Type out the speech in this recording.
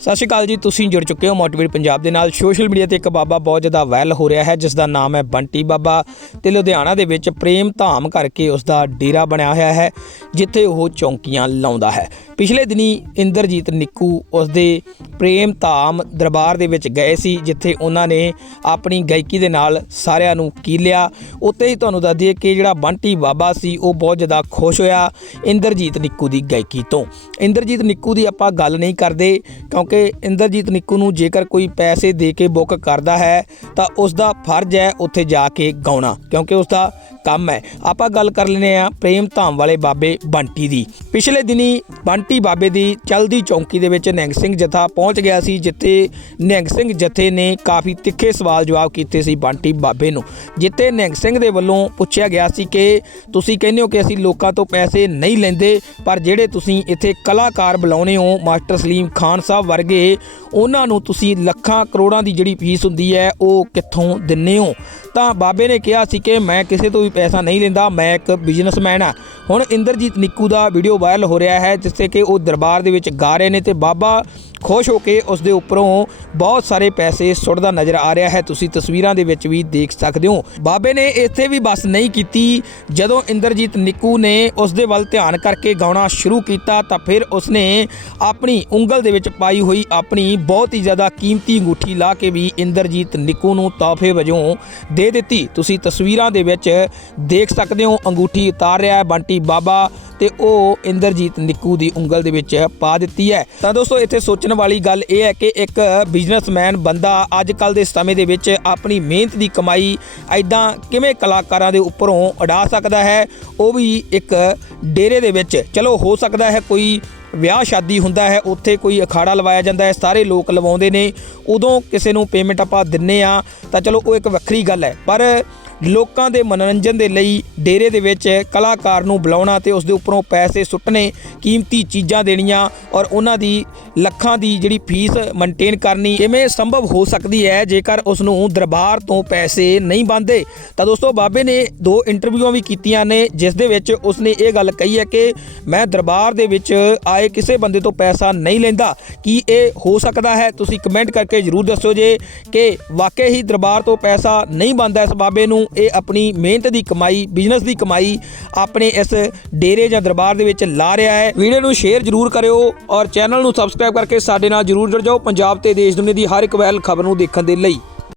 ਸਤਿ ਸ਼੍ਰੀ ਅਕਾਲ ਜੀ, ਤੁਸੀਂ ਜੁੜ ਚੁੱਕੇ ਹੋ ਮੋਟੀਵੇਟ ਪੰਜਾਬ ਦੇ ਨਾਲ। ਸੋਸ਼ਲ ਮੀਡੀਆ ਤੇ ਇੱਕ ਬਾਬਾ ਬਹੁਤ ਜ਼ਿਆਦਾ ਵਾਇਰਲ ਹੋ ਰਿਹਾ ਹੈ ਜਿਸ ਦਾ ਨਾਮ ਹੈ ਬੰਟੀ ਬਾਬਾ ਤੇ ਲੁਧਿਆਣਾ ਦੇ ਵਿੱਚ ਪ੍ਰੇਮ ਧਾਮ ਕਰਕੇ ਉਸ ਦਾ ਡੇਰਾ ਬਣਿਆ ਹੋਇਆ ਹੈ, ਜਿੱਥੇ ਉਹ ਚੌਂਕੀਆਂ ਲਾਉਂਦਾ ਹੈ। ਪਿਛਲੇ ਦਿਨੀ ਇੰਦਰਜੀਤ ਨਿੱਕੂ ਉਸਦੇ ਪ੍ਰੇਮ ਧਾਮ ਦਰਬਾਰ ਦੇ ਵਿੱਚ ਗਏ ਸੀ, ਜਿੱਥੇ ਉਹਨਾਂ ਨੇ ਆਪਣੀ ਗਾਇਕੀ ਦੇ ਨਾਲ ਸਾਰਿਆਂ ਨੂੰ ਕੀਲਿਆ ਉੱਤੇ ਹੀ ਤੁਹਾਨੂੰ ਦੱਸ ਦਈਏ ਕਿ ਜਿਹੜਾ ਬੰਟੀ ਬਾਬਾ ਸੀ, ਉਹ ਬਹੁਤ ਜ਼ਿਆਦਾ ਖੁਸ਼ ਹੋਇਆ ਇੰਦਰਜੀਤ ਨਿੱਕੂ ਦੀ ਗਾਇਕੀ ਤੋਂ। ਇੰਦਰਜੀਤ ਨਿੱਕੂ ਦੀ ਆਪਾਂ ਗੱਲ ਨਹੀਂ ਕਰਦੇ, ਕਿਉਂਕਿ ਇੰਦਰਜੀਤ ਨਿੱਕੂ ਨੂੰ ਜੇਕਰ ਕੋਈ ਪੈਸੇ ਦੇ ਕੇ ਬੁੱਕ ਕਰਦਾ ਹੈ, ਤਾਂ ਉਸ ਦਾ ਫਰਜ਼ ਹੈ ਉੱਥੇ ਜਾ ਕੇ ਗਾਉਣਾ, ਕਿਉਂਕਿ ਉਸ ਦਾ ਕੰਮ ਹੈ। ਆਪਾਂ ਗੱਲ ਕਰ ਲੈਨੇ ਆ ਪ੍ਰੇਮ ਧਾਮ ਵਾਲੇ ਬਾਬੇ ਬੰਟੀ ਦੀ। ਪਿਛਲੇ ਦਿਨੀ ਬੰਟੀ ਬਾਬੇ ਦੀ ਚਲਦੀ ਚੌਂਕੀ ਦੇ ਵਿੱਚ ਨਿਹੰਗ ਸਿੰਘ ਜਥਾ ਪਹੁੰਚ ਗਿਆ ਸੀ, ਜਿੱਥੇ ਨਿਹੰਗ ਸਿੰਘ ਜਥੇ ਨੇ ਕਾਫੀ ਤਿੱਖੇ ਸਵਾਲ ਜਵਾਬ ਕੀਤੇ ਸੀ ਬੰਟੀ ਬਾਬੇ ਨੂੰ। ਜਿੱਥੇ ਨਿਹੰਗ ਸਿੰਘ ਦੇ ਵੱਲੋਂ ਪੁੱਛਿਆ ਗਿਆ ਸੀ ਕਿ ਤੁਸੀਂ ਕਹਿੰਦੇ ਹੋ ਕਿ ਅਸੀਂ ਲੋਕਾਂ ਤੋਂ ਪੈਸੇ ਨਹੀਂ ਲੈਂਦੇ, ਪਰ ਜਿਹੜੇ ਤੁਸੀਂ ਇੱਥੇ ਕਲਾਕਾਰ ਬੁਲਾਉਨੇ ਹੋ, ਮਾਸਟਰ ਸਲੀਮ ਖਾਨ ਸਾਹਿਬ ਵਰਗੇ, ਉਹਨਾਂ ਨੂੰ ਤੁਸੀਂ ਲੱਖਾਂ ਕਰੋੜਾਂ ਦੀ ਜਿਹੜੀ ਫੀਸ ਹੁੰਦੀ ਹੈ, ਉਹ ਕਿੱਥੋਂ ਦਿੰਨੇ ਹੋ? ਤਾਂ ਬਾਬੇ ਨੇ ਕਿਹਾ ਸੀ ਕਿ ਮੈਂ ਕਿਸੇ ਤੋਂ ਵੀ ਪੈਸਾ ਨਹੀਂ ਲੈਂਦਾ ਮੈਂ ਇੱਕ ਬਿਜ਼ਨਸਮੈਨ ਆ। ਹੁਣ ਇੰਦਰਜੀਤ ਨਿੱਕੂ ਦਾ ਵੀਡੀਓ ਵਾਇਰਲ ਹੋ ਰਿਹਾ ਹੈ ਜਿੱਥੇ ਕਿ ਉਹ ਦਰਬਾਰ ਦੇ ਵਿੱਚ ਗਾ ਰਹੇ ਨੇ ਤੇ ਬਾਬਾ ਖੁਸ਼ ਹੋ ਕੇ ਉਸ ਦੇ ਉੱਪਰੋਂ ਬਹੁਤ ਸਾਰੇ ਪੈਸੇ ਸੁੱਟਦਾ ਨਜ਼ਰ ਆ ਰਿਹਾ ਹੈ। ਤੁਸੀਂ ਤਸਵੀਰਾਂ ਦੇ ਵਿੱਚ ਵੀ ਦੇਖ ਸਕਦੇ ਹੋ। ਬਾਬੇ ਨੇ ਇੱਥੇ ਵੀ ਬਸ ਨਹੀਂ ਕੀਤੀ। ਜਦੋਂ ਇੰਦਰਜੀਤ ਨਿੱਕੂ ਨੇ ਉਸ ਦੇ ਵੱਲ ਧਿਆਨ ਕਰਕੇ ਗਾਉਣਾ ਸ਼ੁਰੂ ਕੀਤਾ, ਤਾਂ ਫਿਰ ਉਸਨੇ ਆਪਣੀ ਉਂਗਲ ਦੇ ਵਿੱਚ ਪਾਈ ਹੋਈ ਆਪਣੀ ਬਹੁਤ ਹੀ ਜ਼ਿਆਦਾ ਕੀਮਤੀ ਅੰਗੂਠੀ ਲਾ ਕੇ ਵੀ ਇੰਦਰਜੀਤ ਨਿੱਕੂ ਨੂੰ ਤੋਹਫੇ ਵਜੋਂ ਦੇ ਦਿੱਤੀ। ਤੁਸੀਂ ਤਸਵੀਰਾਂ ਦੇ ਵਿੱਚ ਦੇਖ ਸਕਦੇ ਹੋ, ਅੰਗੂਠੀ ਉਤਾਰ ਰਿਹਾ ਹੈ, ਬੰਟੀ ਬਾਬਾ ਤੇ ਉਹ ਇੰਦਰਜੀਤ ਨਿੱਕੂ ਦੀ ਉਂਗਲ ਦੇ ਵਿੱਚ ਪਾ ਦਿੱਤੀ ਹੈ। ਤਾਂ ਦੋਸਤੋ, ਇੱਥੇ ਸੋਚਣ ਵਾਲੀ ਗੱਲ ਇਹ ਹੈ ਕਿ ਇੱਕ ਬਿਜ਼ਨਸਮੈਨ ਬੰਦਾ ਅੱਜ ਕੱਲ ਦੇ ਸਮੇਂ ਦੇ ਵਿੱਚ ਆਪਣੀ ਮਿਹਨਤ ਦੀ ਕਮਾਈ ਐਦਾਂ ਕਿਵੇਂ ਕਲਾਕਾਰਾਂ ਦੇ ਉੱਪਰੋਂ ਉਡਾ ਸਕਦਾ ਹੈ, ਉਹ ਵੀ ਇੱਕ ਡੇਰੇ ਦੇ ਵਿੱਚ। ਚਲੋ, ਹੋ ਸਕਦਾ ਹੈ ਕੋਈ ਵਿਆਹ ਸ਼ਾਦੀ ਹੁੰਦਾ ਹੈ, ਉੱਥੇ ਕੋਈ ਅਖਾੜਾ ਲਵਾਇਆ ਜਾਂਦਾ ਹੈ, ਸਾਰੇ ਲੋਕ ਲਵਾਉਂਦੇ ਨੇ, ਉਦੋਂ ਕਿਸੇ ਨੂੰ ਪੇਮੈਂਟ ਆਪਾਂ ਦਿੰਨੇ ਆ ਤਾਂ ਚਲੋ ਉਹ ਇੱਕ ਵੱਖਰੀ ਗੱਲ ਹੈ। ਪਰ ਲੋਕਾਂ ਦੇ ਮਨੋਰੰਜਨ ਦੇ ਲਈ ਡੇਰੇ ਦੇ ਵਿੱਚ ਕਲਾਕਾਰ ਨੂੰ ਬੁਲਾਉਣਾ ਤੇ ਉਸ ਦੇ ਉੱਪਰੋਂ ਪੈਸੇ ਸੁੱਟਣੇ, ਕੀਮਤੀ ਚੀਜ਼ਾਂ ਦੇਣੀਆਂ ਔਰ ਉਹਨਾਂ ਦੀ ਲੱਖਾਂ ਦੀ ਜਿਹੜੀ ਫੀਸ ਮੇਨਟੇਨ ਕਰਨੀ ਕਿਵੇਂ ਸੰਭਵ ਹੋ ਸਕਦੀ ਹੈ? ਜੇਕਰ ਉਸ ਨੂੰ ਦਰਬਾਰ ਤੋਂ ਪੈਸੇ ਨਹੀਂ ਬੰਦੇ ਤਾਂ ਦੋਸਤੋ ਬਾਬੇ ਨੇ ਦੋ ਇੰਟਰਵਿਊਆਂ ਵੀ ਕੀਤੀਆਂ ਨੇ, ਜਿਸ ਦੇ ਵਿੱਚ ਉਸ ਨੇ ਇਹ ਗੱਲ ਕਹੀ ਹੈ ਕਿ ਮੈਂ ਦਰਬਾਰ ਦੇ ਵਿੱਚ ਆਏ ਕਿਸੇ ਬੰਦੇ ਤੋਂ ਪੈਸਾ ਨਹੀਂ ਲੈਂਦਾ। ਕੀ ਇਹ ਹੋ ਸਕਦਾ ਹੈ? ਤੁਸੀਂ ਕਮੈਂਟ ਕਰਕੇ ਜਰੂਰ ਦੱਸੋ ਜੇ ਕਿ ਵਾਕਈ ਹੀ ਦਰਬਾਰ ਤੋਂ ਪੈਸਾ ਨਹੀਂ ਬੰਦਾ ਇਸ ਬਾਬੇ ਨੂੰ। ਨੂੰ ਇਹ ਆਪਣੀ ਮਿਹਨਤ ਦੀ ਕਮਾਈ ਬਿਜ਼ਨਸ ਦੀ ਕਮਾਈ ਆਪਣੇ ਇਸ ਡੇਰੇ ਜਾਂ ਦਰਬਾਰ ਦੇ ਵਿੱਚ ਲਾ ਰਿਹਾ ਹੈ। ਵੀਡੀਓ ਨੂੰ ਸ਼ੇਅਰ ਜਰੂਰ ਕਰਿਓ ਔਰ ਚੈਨਲ ਨੂੰ ਸਬਸਕ੍ਰਾਈਬ ਕਰਕੇ ਸਾਡੇ ਨਾਲ ਜਰੂਰ ਜੁੜ ਜਾਓ ਪੰਜਾਬ ਤੇ ਦੇਸ਼ ਦੁਨੀਆ ਦੀ ਹਰ ਇੱਕ ਵੈਲ ਖਬਰ ਨੂੰ ਦੇਖਣ ਦੇ ਲਈ।